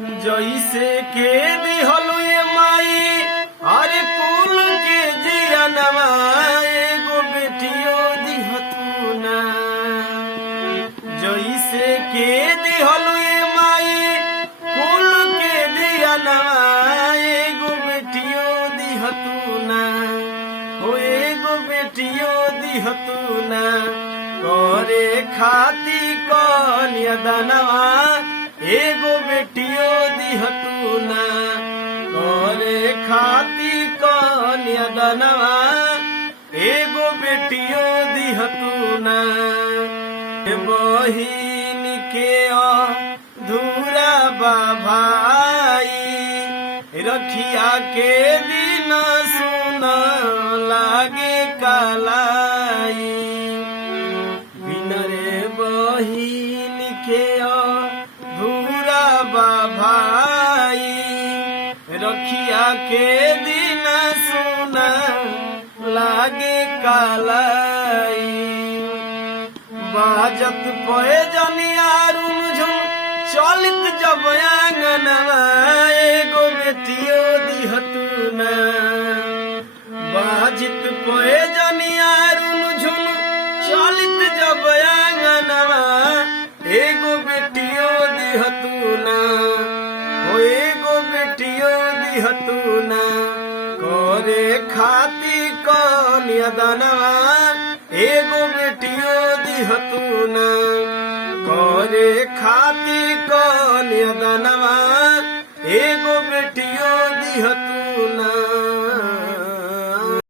जैसे के दिहलु ये माई अरे कुल के जियनवा एगो बेटियो दिहतु ना। जैसे के दिहलु ये माई कुल के जियनवा एगो बेटियो दिहतु ना। हो एगो बेटियो दिहतु ना। करे खाती कन्यादानवा एगो बेटियो दिहतु ना। करे खाती कन्यादानवा एगो बेटियो दिहतु ना। बहिन के अधूरा बा भाई रखिया के दिन सुन लागे कलाई। बिनरे बहिन के अधूरा बा भाई रखिया के दिन सुन लागे कलाई। बाजत पे जनिया रुझुन चलित जब आंगनवा एगो बेटियो दिहतु ना। बाजित पे जनिया रुझुन चलित जब आंगनवा एगो बेटियो दिहतु ना। हो एगो बेटियो दिहतु ना। करे खाती कन्यादानवा एगो बेटियो दिहतु ना। करे खाती कन्यादानवा एगो बेटियो दिहतु